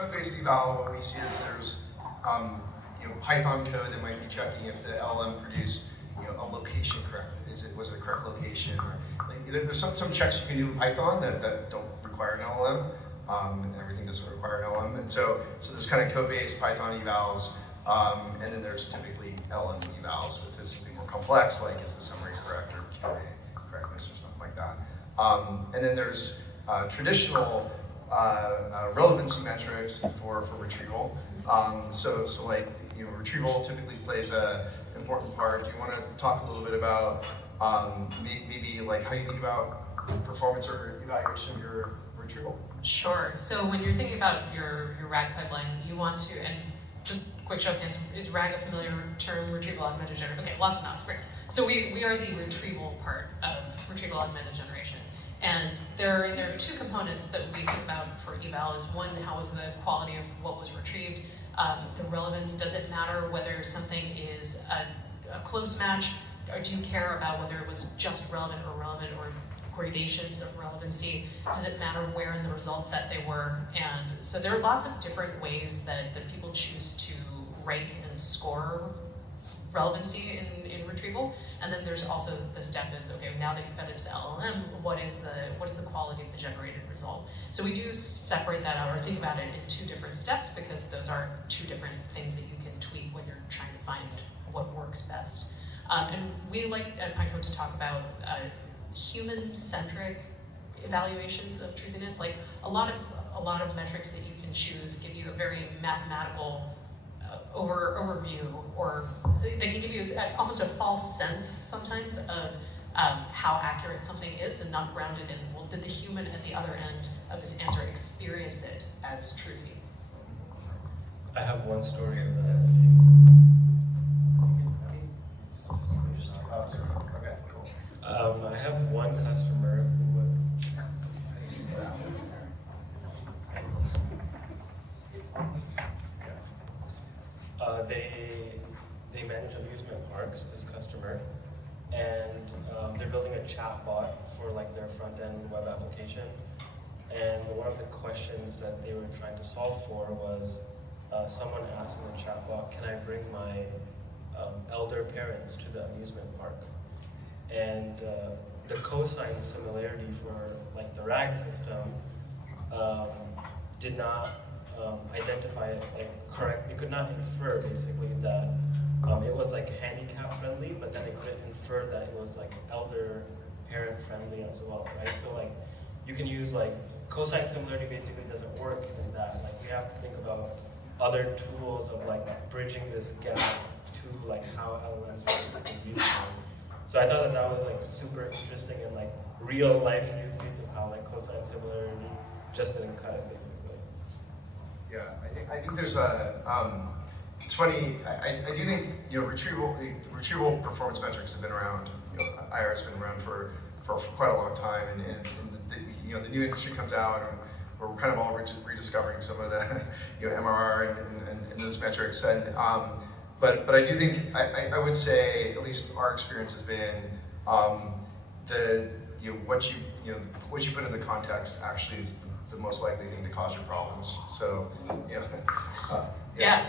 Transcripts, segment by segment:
code-based eval, what we see is there's Python code that might be checking if the LLM produced a location correctly. Was it a correct location? Or there's some checks you can do in Python that don't require an LLM. And everything doesn't require an LLM. And so there's kind of code-based Python evals, and then there's typically LLM evals if it's something more complex, like is the summary correct or QA correctness or something like that. And then there's traditional relevancy metrics for retrieval. So retrieval typically plays an important part. Do you want to talk a little bit about maybe like how you think about performance or evaluation of your retrieval? Sure. So when you're thinking about your RAG pipeline, you want to, and just quick show of hands, is RAG a familiar term, retrieval augmented generation? Okay, lots of nods, great. So we are the retrieval part of retrieval augmented generation. And there are two components that we think about for eval. Is one, how is the quality of what was retrieved? The relevance, does it matter whether something is a close match, or do you care about whether it was just relevant or gradations of relevancy? Does it matter where in the result set they were? And so there are lots of different ways that people choose to rank and score relevancy in retrieval. And then there's also the step is, okay, now that you fed it to the LLM, what is the quality of the generated result? So we do separate that out or think about it in two different steps, because those are two different things that you can tweak when you're trying to find what works best. And we like at Pinecone to talk about human-centric evaluations of truthiness. Like a lot of metrics that you can choose give you a very mathematical overview, or they can give you almost a false sense sometimes of how accurate something is, and not grounded in, well, did the human at the other end of this answer experience it as truthy? I have one story of that. I have one customer who would. They manage amusement parks, this customer, and they're building a chat bot for like their front-end web application. And one of the questions that they were trying to solve for was someone asked in the chat bot, can I bring my elder parents to the amusement park? And the cosine similarity for like the RAG system did not identify it like correct. It could not infer basically that it was like handicap friendly, but then it couldn't infer that it was like elder parent friendly as well, right? So like you can use like cosine similarity basically doesn't work in that. Like we have to think about other tools of like bridging this gap to like how LLMs are basically useful. So I thought that was like super interesting and like real life use case of how like cosine similarity just didn't cut it basically. Yeah, I think there's it's funny. I do think retrieval performance metrics have been around. IR has been around for quite a long time, and the new industry comes out, and we're kind of all rediscovering some of the MRR and those metrics. And but I do think I would say at least our experience has been what you put in the context actually is the most likely thing to cause your problems. So yeah.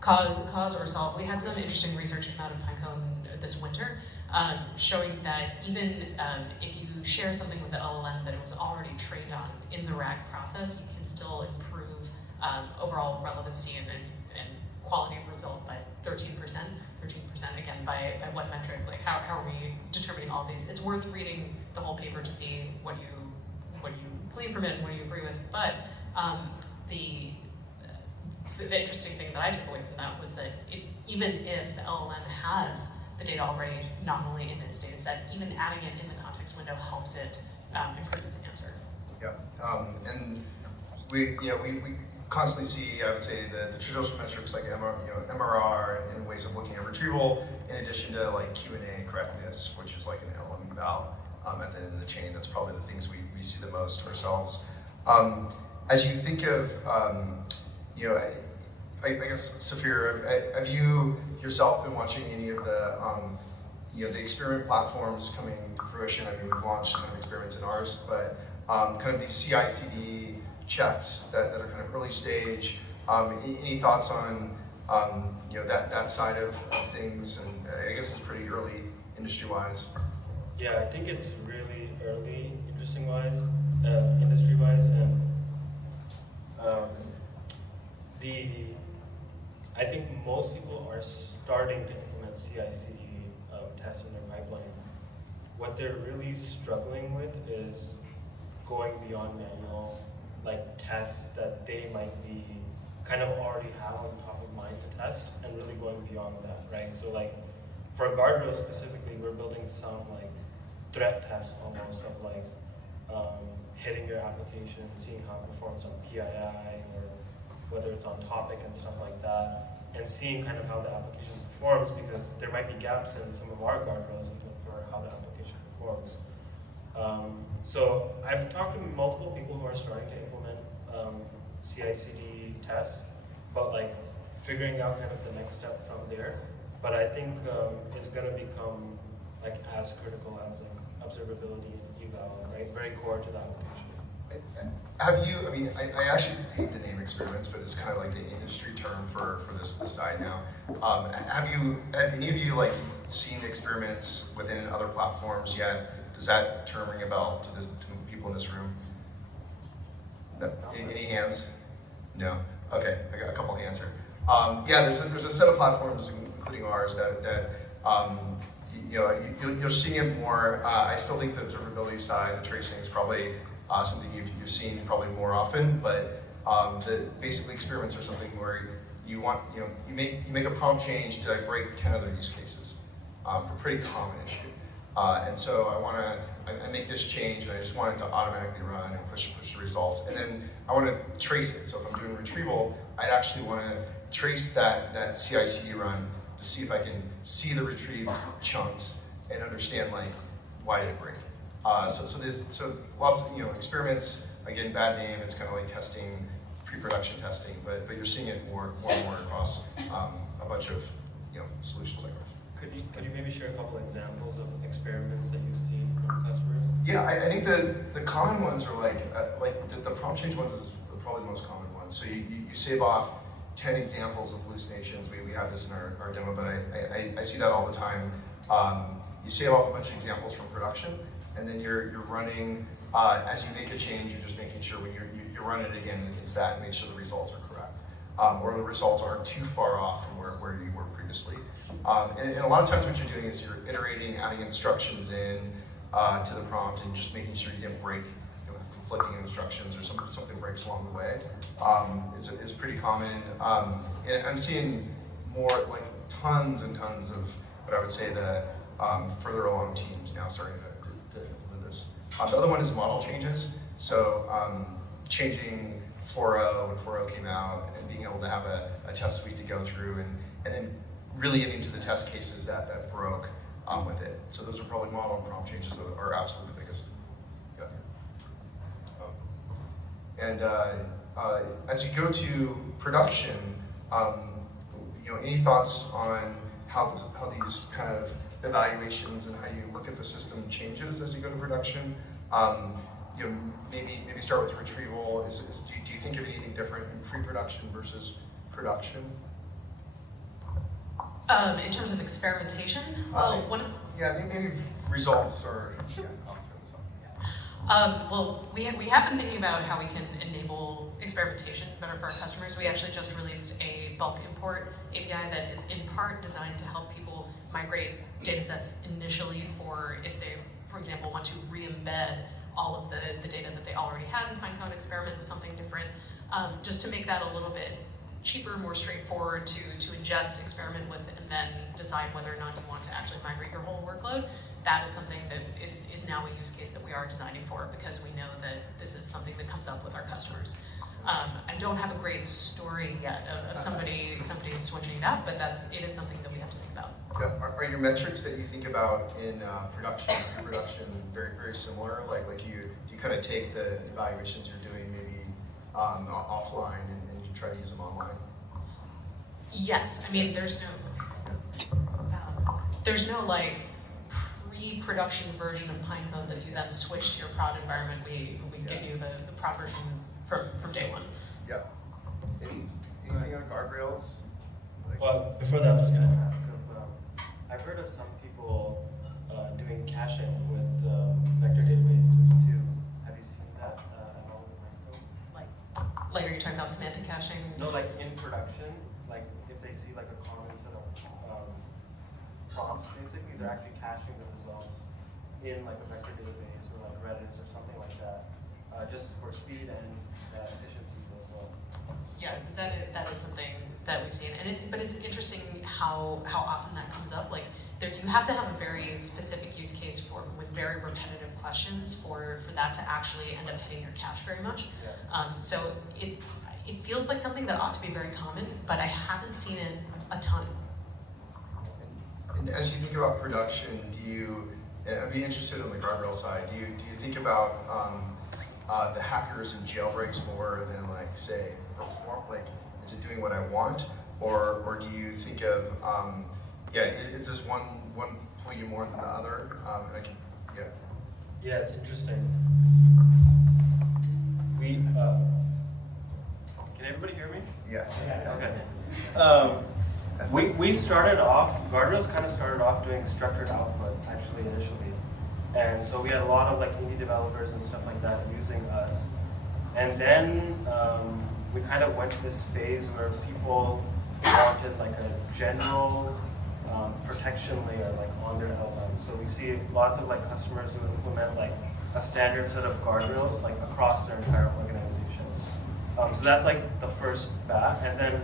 Cause or solve. We had some interesting research come out of Pinecone this winter, showing that even if you share something with the LLM that it was already trained on in the RAG process, you can still improve overall relevancy and quality of result by 13%. 13% again, by what metric? Like how are we determining all these? It's worth reading the whole paper to see what you glean from it and what you agree with. But the interesting thing that I took away from that was that even if the LLM has the data already, not only in its data set, even adding it in the context window helps it improve its answer. Yeah, and we constantly see, I would say, the traditional metrics like MRR and ways of looking at retrieval, in addition to like Q&A correctness, which is like an LLM eval at the end of the chain. That's probably the things we see the most ourselves. As you think of I guess, Safir, have you yourself been watching any of the experiment platforms coming to fruition? I mean, we've launched kind of experiments in ours, but kind of these CICD checks that are kind of early stage? Any thoughts on that side of things? And I guess it's pretty early industry-wise. Yeah, I think it's really early, industry-wise, and I think most people are starting to implement CICD tests in their pipeline. What they're really struggling with is going beyond manual, like tests that they might be kind of already have on top of mind to test, and really going beyond that, right? So like for guardrails specifically, we're building some like threat tests almost of like hitting your application, seeing how it performs on PII, or whether it's on topic and stuff like that, and seeing kind of how the application performs, because there might be gaps in some of our guardrails even for how the application performs. So I've talked to multiple people who are starting to implement CI/CD tests, but like figuring out kind of the next step from there. But I think it's going to become like as critical as like observability and eval, right? Very core to the application. Have you, I actually hate the name experiments, but it's kind of like the industry term for this side now. Have any of you like seen experiments within other platforms yet? Does that term ring a bell to people in this room? No? Any hands? No? Okay, I got a couple hands here. Yeah, there's a set of platforms, including ours, that you're seeing it more. I still think the observability side, the tracing, is probably something you've seen probably more often. But basically experiments are something where you make a prompt change. Did I break 10 other use cases? For pretty common issue. And so I make this change, and I just want it to automatically run and push the results. And then I want to trace it. So if I'm doing retrieval, I'd actually want to trace that CI/CD run to see if I can see the retrieved chunks and understand like why did it break. So lots of experiments. Again, bad name. It's kind of like testing, pre-production testing, but you're seeing it more and more across a bunch of solutions like ours. Could you maybe share a couple examples of experiments that you've seen from customers? Yeah, I think the common ones are like the prompt change ones is probably the most common one. So you save off 10 examples of hallucinations. We have this in our demo, but I see that all the time. You save off a bunch of examples from production, and then you're running, as you make a change, you're just making sure when you're running it again against that and make sure the results are correct. Or the results aren't too far off from where you were previously. And a lot of times what you're doing is you're iterating, adding instructions in to the prompt, and just making sure you didn't break conflicting instructions or something breaks along the way. It's pretty common. And I'm seeing more, like tons and tons of what I would say the further along teams now starting to implement this. The other one is model changes. So changing 4.0 when 4.0 came out, and being able to have a test suite to go through, and then really getting to the test cases that broke with it. So those are probably model and prompt changes that are absolutely the biggest. Yeah. And as you go to production, any thoughts on how these kind of evaluations and how you look at the system changes as you go to production? Maybe start with retrieval. Do you think of anything different in pre-production versus production? In terms of experimentation, maybe results or. Well, we have been thinking about how we can enable experimentation better for our customers. We actually just released a bulk import API that is in part designed to help people migrate data sets initially for if they, for example, want to re-embed all of the data that they already had in Pinecone, experiment with something different, just to make that a little bit cheaper, more straightforward to ingest, experiment with, and then decide whether or not you want to actually migrate your whole workload. That is something that is now a use case that we are designing for, because we know that this is something that comes up with our customers. I don't have a great story yet of somebody switching it up, but it is something that we have to think about. Yeah. Are your metrics that you think about in production, pre-production, very, very similar? Like you kind of take the evaluations you're doing maybe offline and you try to use them online? Yes. I mean, there's no like pre-production version of Pinecone that you then switch to your prod environment. We give you the prod version from day one. Yeah. Anything on guardrails? Well, before that, I was just going to ask I've heard of some people doing caching with vector databases too. Have you seen that at all in Micro? Like, are you talking about semantic caching? No, like in production, like if they see like a common set of prompts, basically, they're actually caching the results in like a vector database or like Redis or something like that, just for speed and efficiency as well. Yeah, that is something that we've seen, but it's interesting how often that comes up. Like, you have to have a very specific use case with very repetitive questions for that to actually end up hitting your cache very much. Yeah. So it feels like something that ought to be very common, but I haven't seen it a ton. And as you think about production, I'd be interested on the guardrail side, do you think about the hackers and jailbreaks more than like say is it doing what I want, or do you think of is this one pull you more than the other? Yeah, it's interesting. Can everybody hear me? Yeah. Okay. We started off, guardrails kind of started off doing structured output actually initially. And so we had a lot of like indie developers and stuff like that using us. And then we kind of went to this phase where people wanted like a general protection layer like on their LLM. So we see lots of like customers who implement like a standard set of guardrails like across their entire organization. So that's like the first bat. And then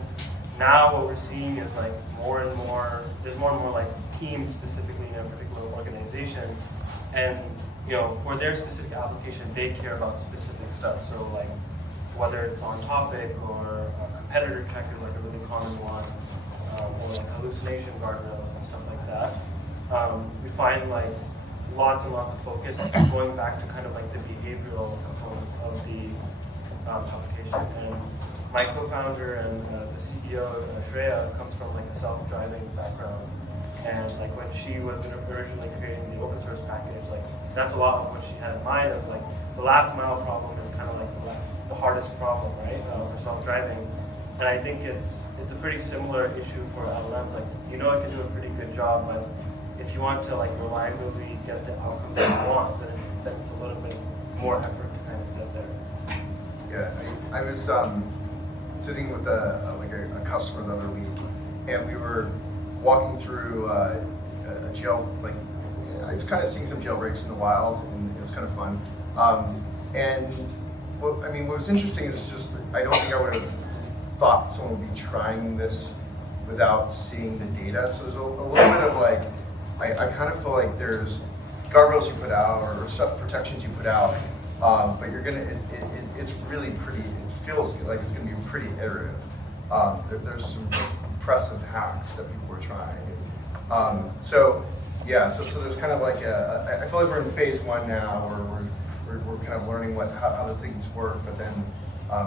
now what we're seeing is like there's more and more like teams specifically in a particular organization, and for their specific application they care about specific stuff. So like whether it's on topic or competitor check is like a really common one, or like hallucination guardrails and stuff like that. We find like lots and lots of focus going back to kind of like the behavioral components of the application. And my co-founder and the CEO, Shreya, comes from like a self-driving background. And like when she was originally creating the open source package, like that's a lot of what she had in mind of like the last mile problem is kind of like the hardest problem, right, for self-driving. And I think it's a pretty similar issue for LLMs. Like it can do a pretty good job, but if you want to like reliably get the outcome that you want, then it's a little bit more effort to kind of get there. Yeah, I was sitting with a customer the other week, and we were walking through a jail. Like I've kind of seen some jailbreaks in the wild, and it was kind of fun. And what was interesting is just I don't think I would have thought someone would be trying this without seeing the data. So there's a little bit of like I kind of feel like there's guardrails you put out or stuff protections you put out, but you're gonna it's really pretty. It feels like it's gonna be pretty iterative. There's some impressive hacks that people are trying. So there's kind of like I feel like we're in phase one now, where we're kind of learning how the things work, but then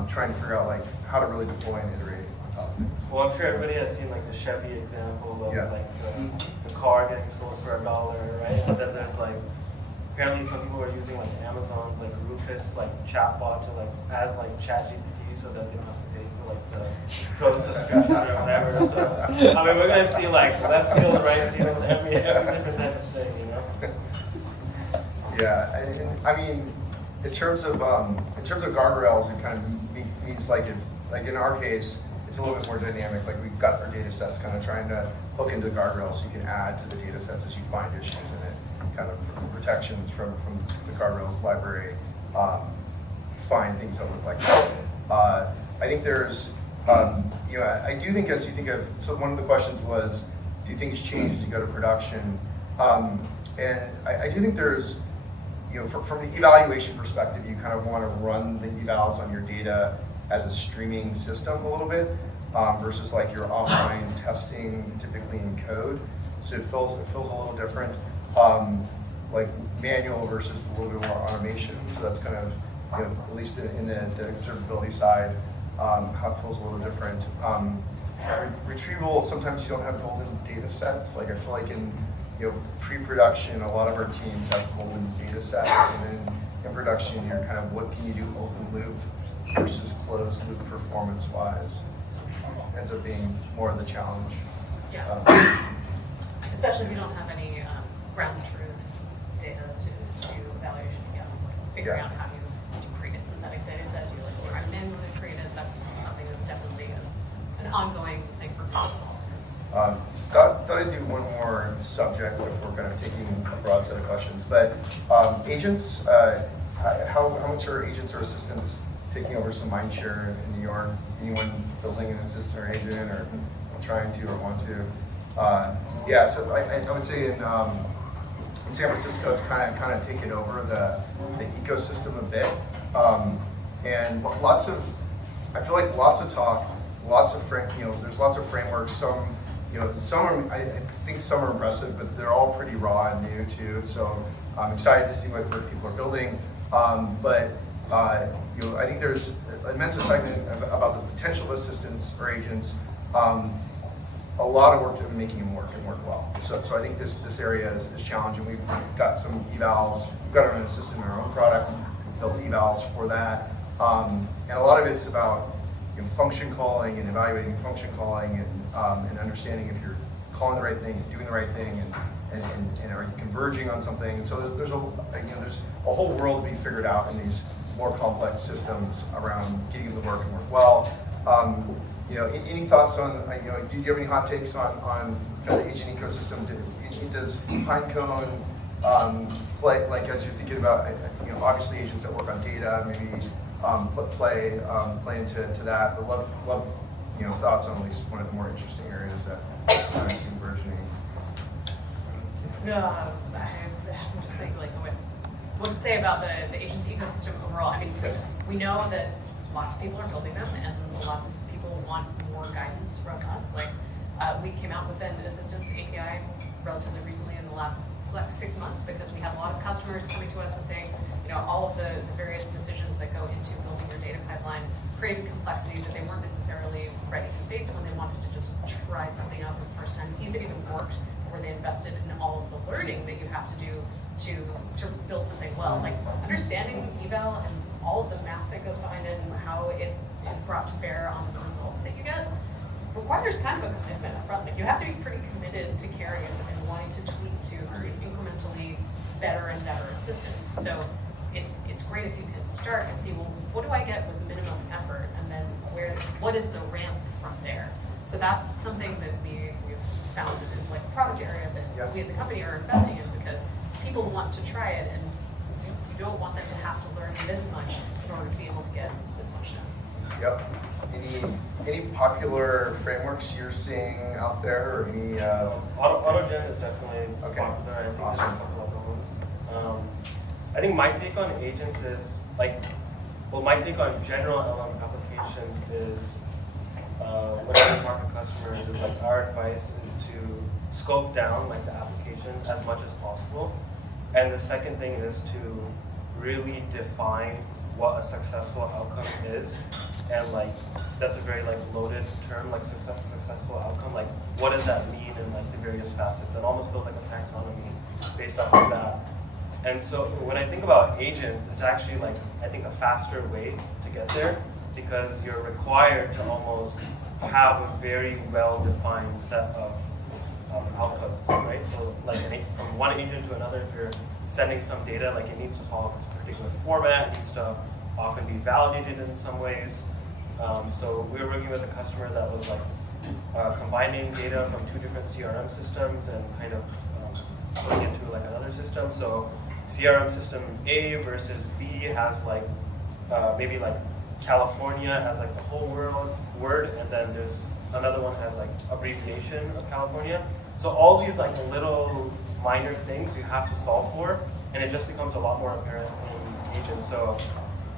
trying to figure out like how to really deploy and iterate on top of things. Well, I'm sure everybody has seen like the Chevy example of like the car getting sold for $1, right? And then there's like apparently some people are using like Amazon's like Rufus like chatbot to like as like ChatGPT so that they don't have to pay for like the pro subscription or whatever. So we're gonna see like left field, right field, every different type of thing, Yeah, in terms of guardrails, it kind of means like in our case, it's a little bit more dynamic. Like we've got our data sets, kind of trying to hook into guardrails so you can add to the data sets as you find issues in it. Kind of protections from the guardrails library, find things that look like that. I think there's, I do think as you think of, so one of the questions was, do things change as you go to production? And I do think there's, from an evaluation perspective, you kind of want to run the evals on your data as a streaming system a little bit, versus like your offline testing typically in code. So it feels a little different, like manual versus a little bit more automation. So that's kind of, at least in the observability side, how it feels a little different. Retrieval, sometimes you don't have golden data sets. Like I feel like in pre-production, a lot of our teams have golden data sets, and then in production, you're kind of what can you do open loop versus closed loop performance-wise ends up being more of the challenge. Yeah. Especially if you don't have any ground truth data to do evaluation against, like figuring Yeah. out how you create a synthetic data set, do you like try to manually create it, that's something that's definitely an ongoing thing for people to solve. Thought I'd do one more subject before kind of taking a broad set of questions. But agents, how much are agents or assistants taking over some mind share in New York? Anyone building an assistant or agent or trying to or want to? Yeah, so I would say in San Francisco, it's kind of taken over the ecosystem a bit, and I feel like lots of talk, there's lots of frameworks. Some are, I think some are impressive, but they're all pretty raw and new too. So I'm excited to see what people are building. I think there's immense excitement about the potential of assistants or agents. A lot of work to making them work and work well. So I think this area is challenging. We've got some evals. We've got an assistant in our own product. We've built evals for that. And a lot of it's about function calling and evaluating function calling and understanding if you're calling the right thing and doing the right thing and are you converging on something. So there's a whole world to be figured out in these more complex systems around getting them to work and work well. Any thoughts on, do you have any hot takes on the agent ecosystem? Does Pinecone play, like as you're thinking about, obviously agents that work on data, maybe play into that? But love thoughts on at least one of the more interesting areas that I've seen burgeoning. No, I happen to think what to say about the agents ecosystem overall. I mean, we know that lots of people are building them, and a lot of people want more guidance from us. We came out with an assistance API relatively recently in the last 6 months because we had a lot of customers coming to us and saying, all of the various decisions that go into building your data pipeline created complexity that they weren't necessarily ready to face when they wanted to just try something out for the first time, see if it even worked before they invested in all of the learning that you have to do to build something well. Like understanding eval and all of the math that goes behind it and how it is brought to bear on the results that you get requires kind of a commitment up front. Like you have to be pretty committed to caring and wanting to tweak to incrementally better and better assistance. So it's great if you can start and see, well, what do I get with minimum effort, and then what is the ramp from there? So that's something that we've found is like a product area that we as a company are investing in because people want to try it, and you don't want them to have to learn this much in order to be able to get this much done. Yep. Any popular frameworks you're seeing out there, or any? AutoGen is definitely popular. I think Awesome. there's a couple other ones. I think my take on agents is my take on general LLM applications is when I talk to customers is our advice is to scope down the application as much as possible, and the second thing is to really define what a successful outcome is, and that's a very loaded term, successful outcome. What does that mean in the various facets, and almost build a taxonomy based off of that. And so when I think about agents, it's actually I think a faster way to get there, because you're required to almost have a very well-defined set of outputs, right? So from one agent to another, if you're sending some data, it needs to follow a particular format, it needs to often be validated in some ways. So we were working with a customer that was combining data from 2 different CRM systems and kind of putting it into another system. So CRM system A versus B has maybe California as the whole word, and then there's another one has abbreviation of California. So all these little minor things you have to solve for, and it just becomes a lot more apparent in agents. So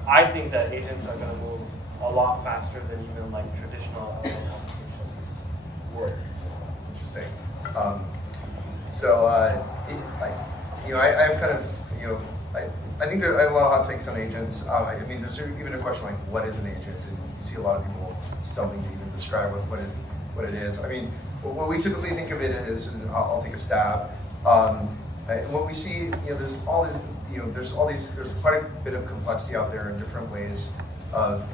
I think that agents are going to move a lot faster than even traditional applications Word. Interesting. I have kind of, I think I have a lot of hot takes on agents. There's even a question what is an agent? And you see a lot of people stumbling to even describe what it is. What we typically think of it as, and I'll take a stab. What we see, there's all these, there's quite a bit of complexity out there in different ways of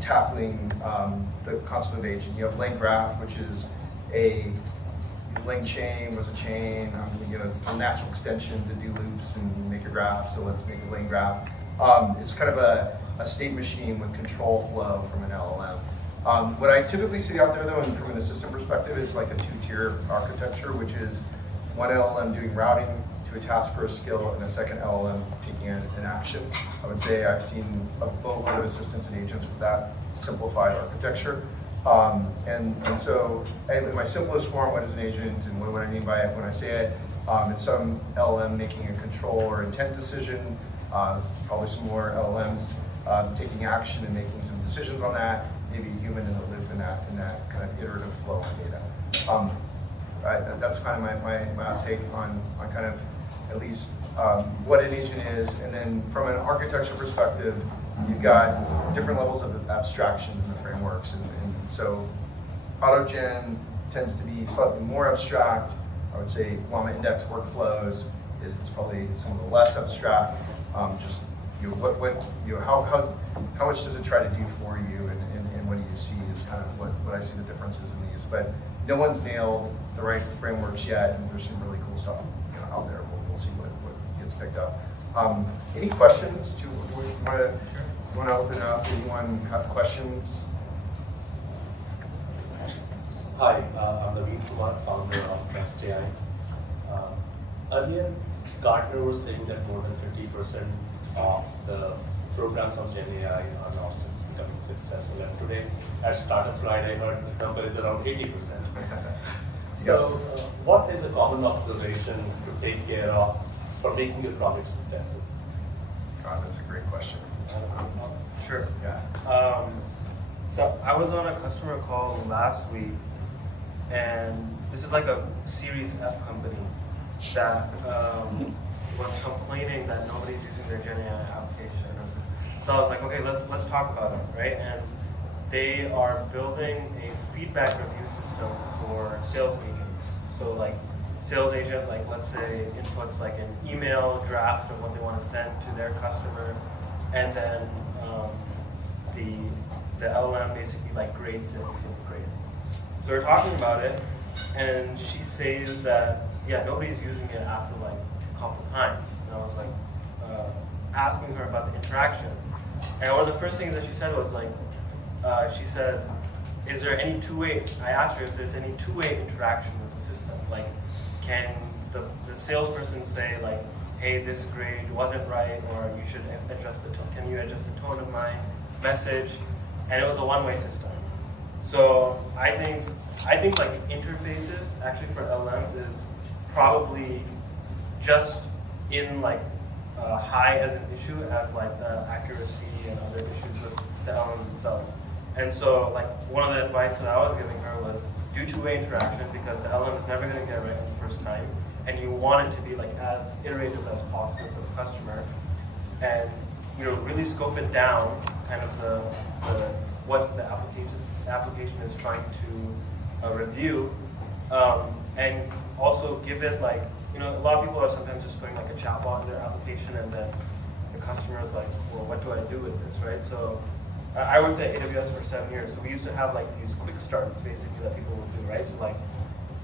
tackling the concept of agent. You have lane graph, which is a lane chain was a chain. It's a natural extension to do loops and make a graph. So let's make a lane graph. It's kind of a state machine with control flow from an LLM. What I typically see out there, though, and from an assistant perspective, is like a two-tier architecture, which is one LLM doing routing to a task or a skill, and a second LLM taking an action. I would say I've seen a boatload of assistants and agents with that simplified architecture. And so, in my simplest form, what is an agent, and what do I mean by it when I say it? It's some LLM making a control or intent decision. There's probably some more LLMs taking action and making some decisions on that. Maybe a human in the loop in that kind of iterative flow of data. That's kind of my take on kind of at least what an agent is. And then from an architecture perspective, you've got different levels of abstractions in the frameworks. And so AutoGen tends to be slightly more abstract. I would say Llama Index workflows is probably some of the less abstract. Just how much does it try to do for you, and what do you see is kind of what I see the differences in these. But no one's nailed the right frameworks yet, and there's some really cool stuff out there. We'll see what gets picked up. Any questions? Do you want to open it up? Anyone have questions? Hi, I'm Naveen Kumar, founder of NextAI. Earlier, Gartner was saying that more than 50% of the programs of GenAI are not becoming successful. And today, at Startup Pride, I heard this number is around 80%. So, what is a common observation to take care of for making your project successful? God, that's a great question. Sure. Yeah. So I was on a customer call last week, and this is like a Series F company that was complaining that nobody's using their GenAI application. So I was like, okay, let's talk about it, right? And they are building a feedback review system for sales agents. So like sales agent, like let's say inputs like an email draft of what they want to send to their customer, and then the LLM basically like grades it and grade it. So we're talking about it, and she says that nobody's using it after like a couple times. And I was like asking her about the interaction, and one of the first things that she said was like, she said, "Is there any two-way?" I asked her if there's any two-way interaction with the system. Like, can the salesperson say like, "Hey, this grade wasn't right," or "You should adjust the tone. Can you adjust the tone of my message?" And it was a one-way system. So I think like interfaces actually for LLMs is probably just in like high as an issue as like the accuracy and other issues with the LLM itself. And so like one of the advice that I was giving her was do two-way interaction, because the LLM is never going to get it right the first time, and you want it to be like as iterative as possible for the customer, and really scope it down, kind of what the application is trying to review, and also give it like, a lot of people are sometimes just putting like a chatbot in their application, and then the customer is like, well, what do I do with this, right? So I worked at AWS for 7 years, so we used to have like these quick starts basically that people would do, right? So like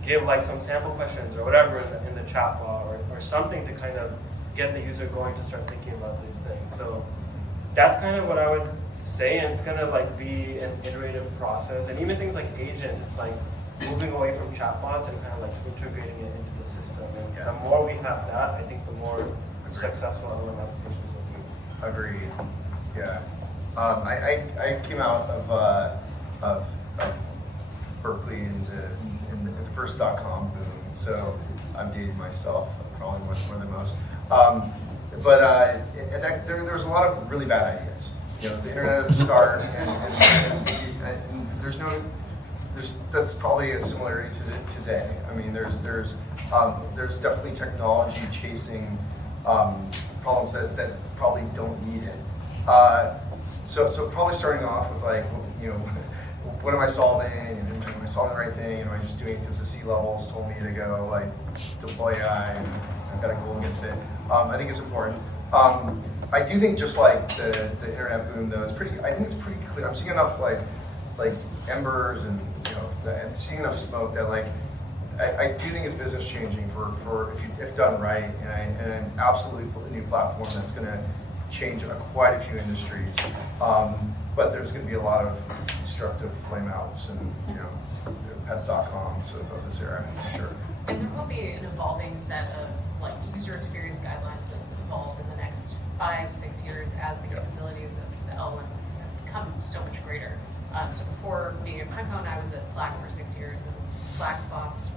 give like some sample questions or whatever in the chatbot or something to kind of get the user going to start thinking about these things. So that's kind of what I would say, and it's gonna like be an iterative process. And even things like agents, it's like moving away from chatbots and kind of like integrating it into the system. And the more we have that, I think the more successful LLM applications will be. Agreed. Yeah. I came out of Berkeley in the first .com boom, so I'm dating myself probably much more than most. There's a lot of really bad ideas. The internet at the start, and that's probably a similarity to today. I mean, there's definitely technology chasing problems that probably don't need it. So probably starting off with like, what am I solving? And am I solving the right thing? Am I just doing it because the C-levels told me to go like deploy AI and I've got to go against it? I think it's important. I do think just like the internet boom though, I think it's pretty clear. I'm seeing enough like embers and and seeing enough smoke that like I do think it's business changing for if done right, and an absolutely new platform that's going to change quite a few industries. But there's going to be a lot of destructive flameouts and pets.com of this era, for sure. And there will be an evolving set of like user experience guidelines that evolve in the next 5-6 years as the capabilities of the LLM have become so much greater. So before being at Pinecone, I was at Slack for 6 years, and Slack bots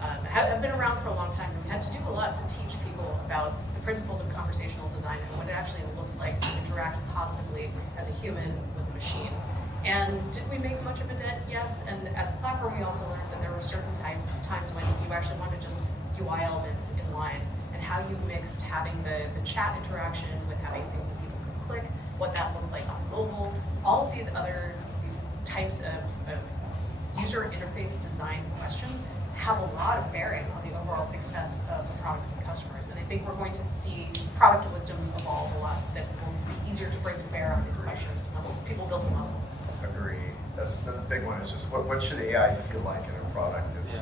have been around for a long time. And we had to do a lot to teach people about the principles of conversational design and what it actually looks like to interact positively as a human with a machine. And did we make much of a dent? Yes. And as a platform, we also learned that there were certain times when you actually wanted just UI elements in line, and how you mixed having the chat interaction with having things that people could click, what that looked like on mobile, all of these types of user interface design questions have a lot of bearing on the overall success of the product and customers. And I think we're going to see product wisdom evolve a lot that will be easier to bring to bear on these questions once people build the muscle. Agree. That's the big one. Is just what should AI feel like in a product? It's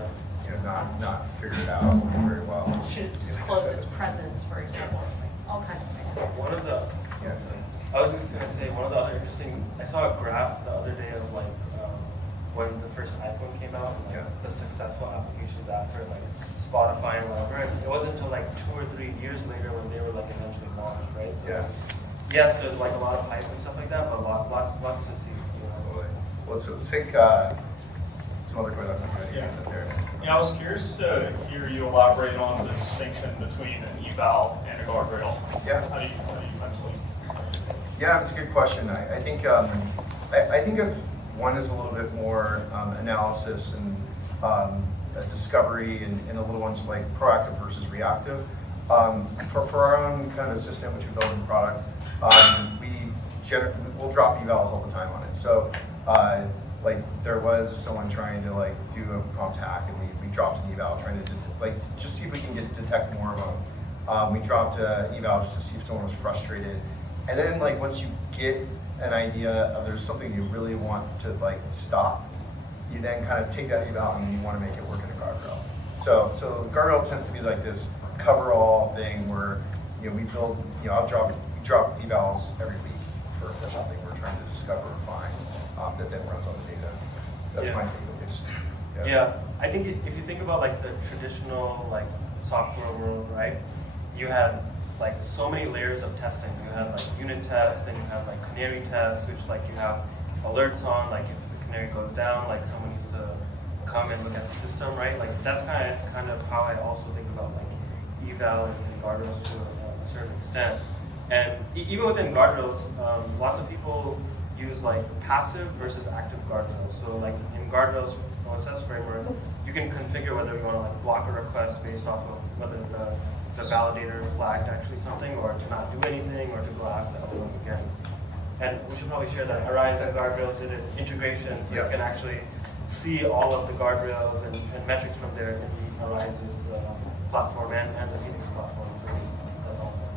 not figured out very well. Should it disclose its presence, for example? Like all kinds of things. One of the, I was just gonna say, one of the other interesting, I saw a graph the other day of like when the first iPhone came out, and, the successful applications after, like Spotify and whatever. And it wasn't until like 2 or 3 years later when they were like eventually launched, right? So yes, there's like a lot of hype and stuff like that, but lots to see. Let's take some other questions. Yeah, I was curious to hear you elaborate on the distinction between an eval and a guardrail. Yeah. How do you mentally? Yeah, that's a good question. I think I think of one as a little bit more analysis and discovery, and a little one's like proactive versus reactive. For our own kind of assistant, which we build in product, we'll drop evals all the time on it. So like there was someone trying to like do a prompt hack, and we dropped an eval trying to just see if we can detect more of them. We dropped an eval just to see if someone was frustrated, and then like once you get an idea of there's something you really want to like stop, you then kind of take that eval and you want to make it work in a guardrail. So guardrail tends to be like this cover-all thing where we build we drop evals every week for something we're trying to discover or find that then runs on the data. That's my takeaways. Yeah, I think if you think about like the traditional like software world, right? You had like so many layers of testing. You have like unit tests, then you have like canary tests, which like you have alerts on, like if the canary goes down, like someone needs to come and look at the system, right? Like that's kind of how I also think about like eval and guardrails to a certain extent. And even within guardrails, lots of people use like passive versus active guardrails. So like in guardrails OSS framework, you can configure whether you want to like block a request based off of whether the validator flagged actually something, or to not do anything, or to go ask the LLM again. And we should probably share that Arise and guardrails did an integration, so you can actually see all of the guardrails and metrics from there in the Arise's platform and the Phoenix platform. So that's awesome.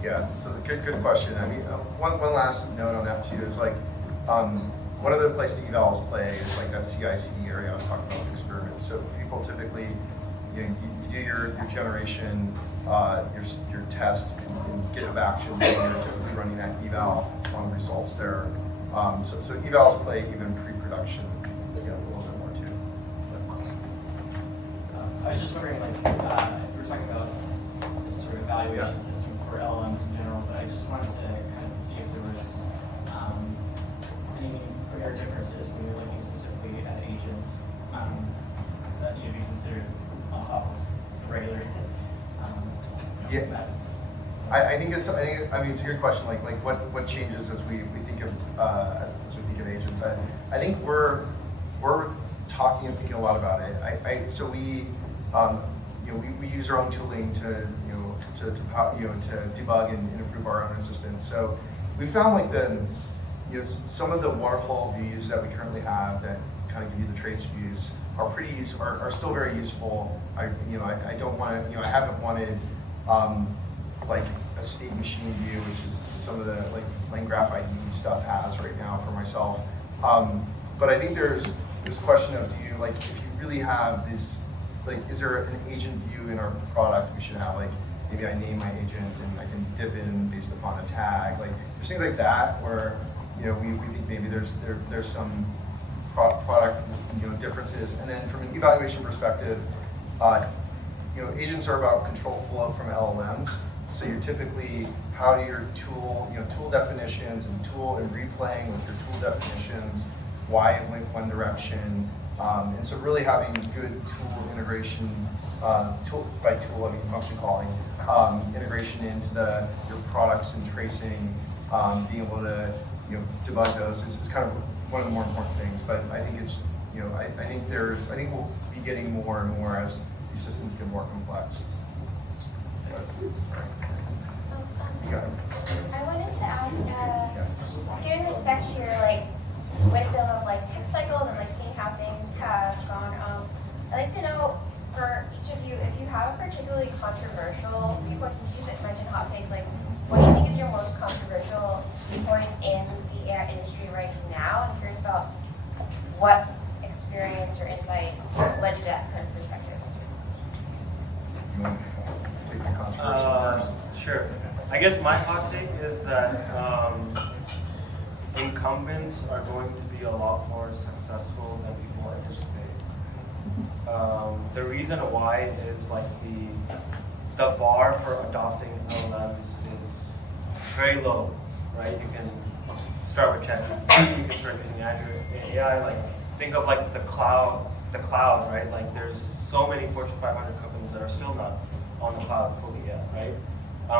Yeah, so good question. I mean, one last note on that too is like, one other place the evals play is like that CICD area I was talking about with experiments. So people typically, you do your generation, your test, and GitHub Actions, and you're typically running that eval on the results there. So evals play even pre-production a little bit more too. I was just wondering, like, we were talking about this sort of evaluation system for LLMs in general, but I just wanted to kind of see if there was any clear differences when you're looking specifically at agents that need to be considered on top of regular. I think it's a good question. Like what changes as we think of as we think of agents. I think we're talking and thinking a lot about it. So we use our own tooling to debug and improve our own assistant. So we found like some of the waterfall views that we currently have that kind of give you the trace views are still very useful. I don't want to I haven't wanted like a state machine view, which is some of the like LangGraph ID stuff has right now for myself. But I think there's a question of, do you, like, if you really have this, like, is there an agent view in our product we should have? Like, maybe I name my agent and I can dip in based upon a tag. Like, there's things like that where, you know, we think maybe there's some product, you know, differences. And then from an evaluation perspective, you know, agents are about control flow from LLMs. So you're typically, how do your tool, you know, tool definitions and replaying with your tool definitions, why it went one direction. And so really having good tool integration, tool by tool, I mean function calling, integration into your products and tracing, being able to, you know, debug those is kind of one of the more important things. But I think it's, you know, I think we'll be getting more and more as these systems get more complex. I wanted to ask, giving respect to your like wisdom of like tech cycles and like seeing how things have gone, I'd like to know for each of you if you have a particularly controversial viewpoint. Since you mentioned hot takes, like what do you think is your most controversial viewpoint in the AI industry right now? I'm curious about what experience or insight led you to that current perspective. You want to take the controversial first? Sure. I guess my hot take is that incumbents are going to be a lot more successful than people anticipate. The reason why is like the bar for adopting LLMs is very low, right? You can start with ChatGPT, you can start using Azure AI. Like think of like the cloud, right? Like there's so many Fortune 500 companies that are still not on the cloud fully yet, right?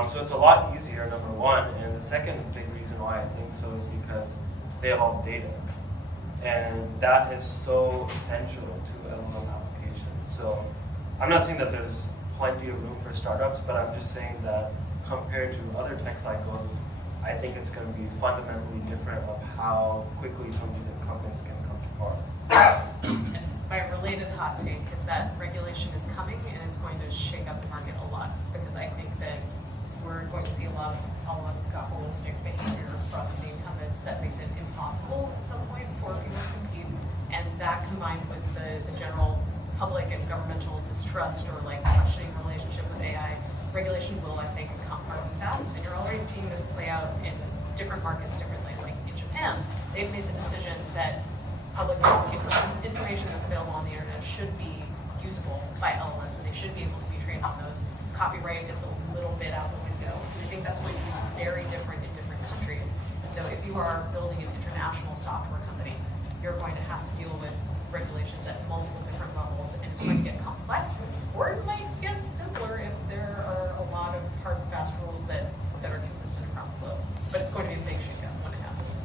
So it's a lot easier, number one. And the second big reason why I think so is because they have all the data. And that is so essential to LLM applications. So I'm not saying that there's plenty of room for startups, but I'm just saying that compared to other tech cycles, I think it's going to be fundamentally different of how quickly some of these incumbents can come to power. My related hot take is that regulation is coming and it's going to shake up the market a lot, because I think that we're going to see a lot of holistic behavior from the incumbents that makes it impossible at some point for people to compete. And that combined with the general public and governmental distrust or like questioning relationship with AI, regulation will, I think, come hard and fast. And you're already seeing this play out in different markets differently. Like in Japan, they've made the decision that public information that's available on the internet should be usable by LLMs and they should be able to be trained on those. Copyright is a little bit out the window. And I think that's going to be very different in different countries. And so if you are building an international software company, you're going to have to deal with regulations at multiple different levels, and it's going to get complex, or it might get simpler if there are a lot of hard and fast rules that are consistent across the globe. But it's going to be a big shakeup when it happens.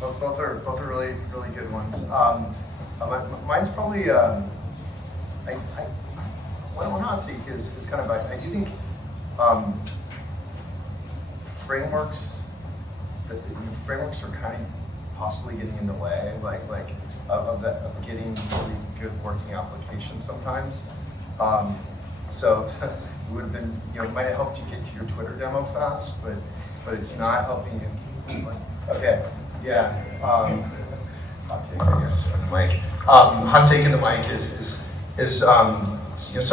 So both are really good ones. Mine's probably one hot take is kind of I do think frameworks are kind of possibly getting in the way, of getting really good working applications sometimes. So it would have been, might have helped you get to your Twitter demo fast, but it's not helping you. Okay, yeah. Hot take, I guess. Mike. Hot take in the mic is some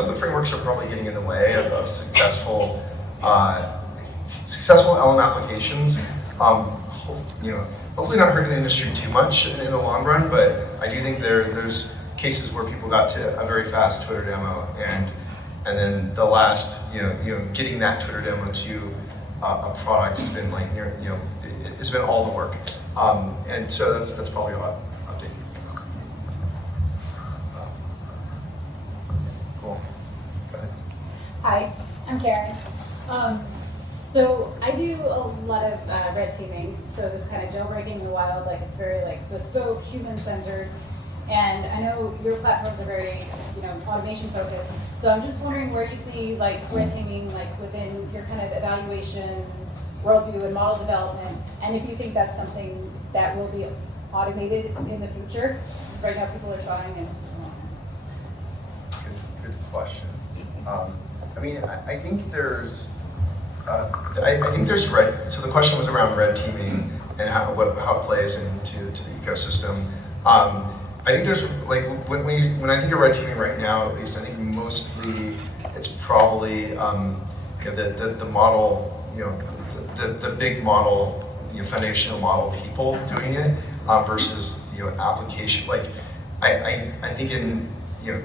of the frameworks are probably getting in the way of successful LLM applications. Hopefully not hurting the industry too much in the long run, but I do think there's cases where people got to a very fast Twitter demo, and then the last, getting that Twitter demo to a product has been like, it's been all the work, and so that's probably a lot. Cool. Go ahead. Hi, I'm Karen. So I do a lot of red teaming, so this kind of jailbreaking in the wild, like it's very like bespoke, human-centered, and I know your platforms are very, automation focused. So I'm just wondering where you see like red teaming like within your kind of evaluation, worldview, and model development, and if you think that's something that will be automated in the future. Because right now people are trying and. Good question. I mean, I think there's. I think there's red. So the question was around red teaming and how it plays into the ecosystem. I think there's like when I think of red teaming right now, at least I think mostly it's probably the model, the big model, foundational model people doing it versus application. Like I think in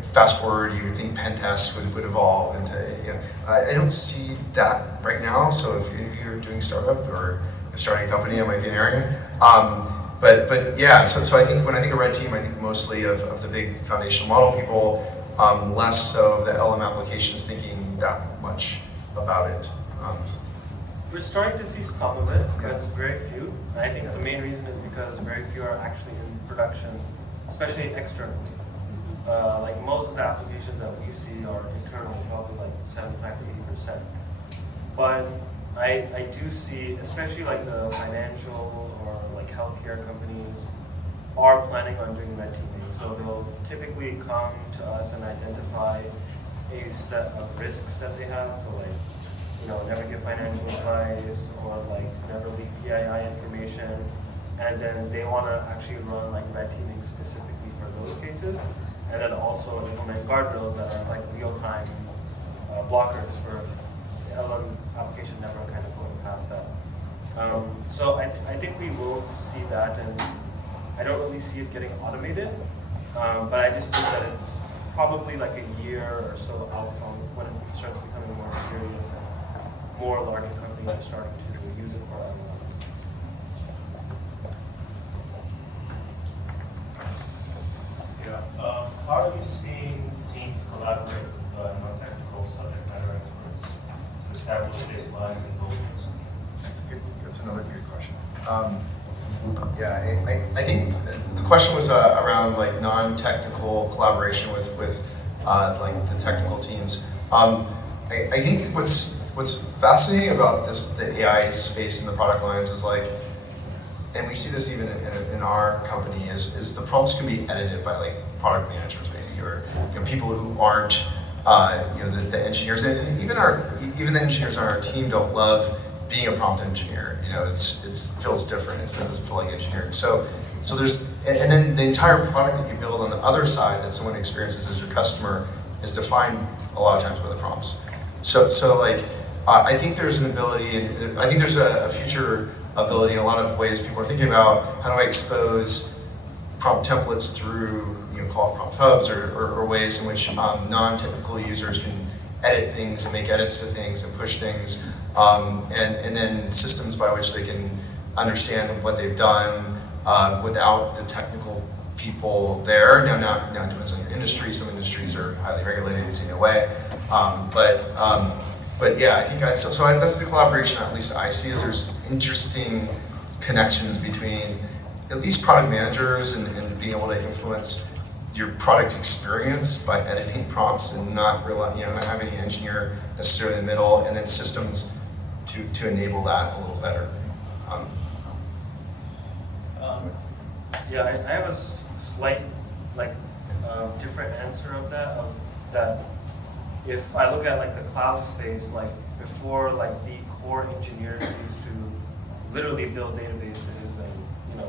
fast forward, you would think pen tests would evolve into I don't see that right now. So if you're doing startup or starting a company, it might be an area. But yeah, so I think when I think of red team, I think mostly of the big foundational model people, less so of the LM applications thinking that much about it. We're starting to see some of it, but it's very few. And I think the main reason is because very few are actually in production, especially externally. Like most of the applications that we see are internal, probably like 75 to 80%. But I do see, especially like the financial or like healthcare companies are planning on doing red teaming. So they'll typically come to us and identify a set of risks that they have. So like, never give financial advice or like never leak PII information. And then they want to actually run like red teaming specifically for those cases. And then also implement guardrails that are like real-time blockers for the LM application never kind of going past that. So I think we will see that, and I don't really see it getting automated, but I just think that it's probably like a year or so out from when it starts becoming more serious and more larger companies are starting to use it for LLMs. Yeah. How are you seeing teams collaborate with non-technical subject matter experts to establish baselines and goals? That's another good question. Yeah, I think the question was around like non-technical collaboration with like the technical teams. I think what's fascinating about the AI space in the product lines is like, and we see this even in our company, is the prompts can be edited by like product managers maybe, or people who aren't the engineers, and even the engineers on our team don't love being a prompt engineer. It feels different. It doesn't feel like engineering. So there's, and then the entire product that you build on the other side that someone experiences as your customer is defined a lot of times by the prompts. So like I think there's an ability, and I think there's a future ability in a lot of ways. People are thinking about how do I expose prompt templates through call it prompt hubs or ways in which non-technical users can edit things and make edits to things and push things, and then systems by which they can understand what they've done without the technical people there. Now it depends on your industry. Some industries are highly regulated in a way, but yeah, I think that's the collaboration at least I see, is there's interesting connections between at least product managers and being able to influence your product experience by editing prompts and not having an engineer necessarily in the middle, and then systems to enable that a little better. Yeah, I have a slight different answer of that. If I look at like the cloud space, like before, like the core engineers used to literally build databases and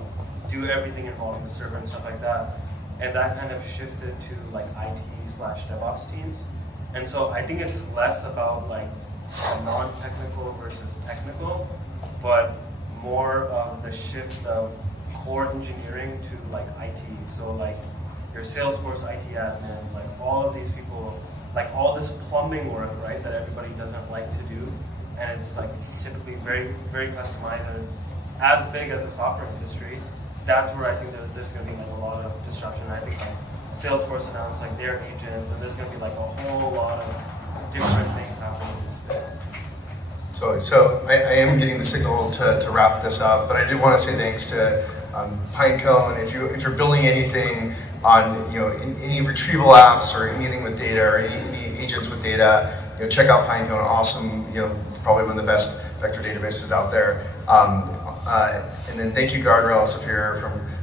do everything involving the server and stuff like that. And that kind of shifted to like IT/DevOps teams. And so I think it's less about like non-technical versus technical, but more of the shift of core engineering to like IT. So like your Salesforce IT admins, like all of these people, like all this plumbing work, right, that everybody doesn't like to do. And it's like typically very, very customized, and it's as big as the software industry. That's where I think that there's going to be like a lot of disruption. I think like Salesforce announced like their agents, and there's going to be like a whole lot of different things happening in this space. So I am getting the signal to wrap this up, but I did want to say thanks to Pinecone. If you're building anything on any retrieval apps or anything with data or any agents with data, check out Pinecone. Awesome, probably one of the best vector databases out there. And then thank you, Guardrails,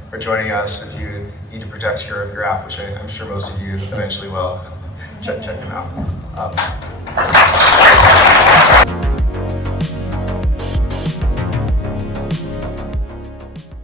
for joining us. If you need to protect your app, which I'm sure most of you eventually will, check them out.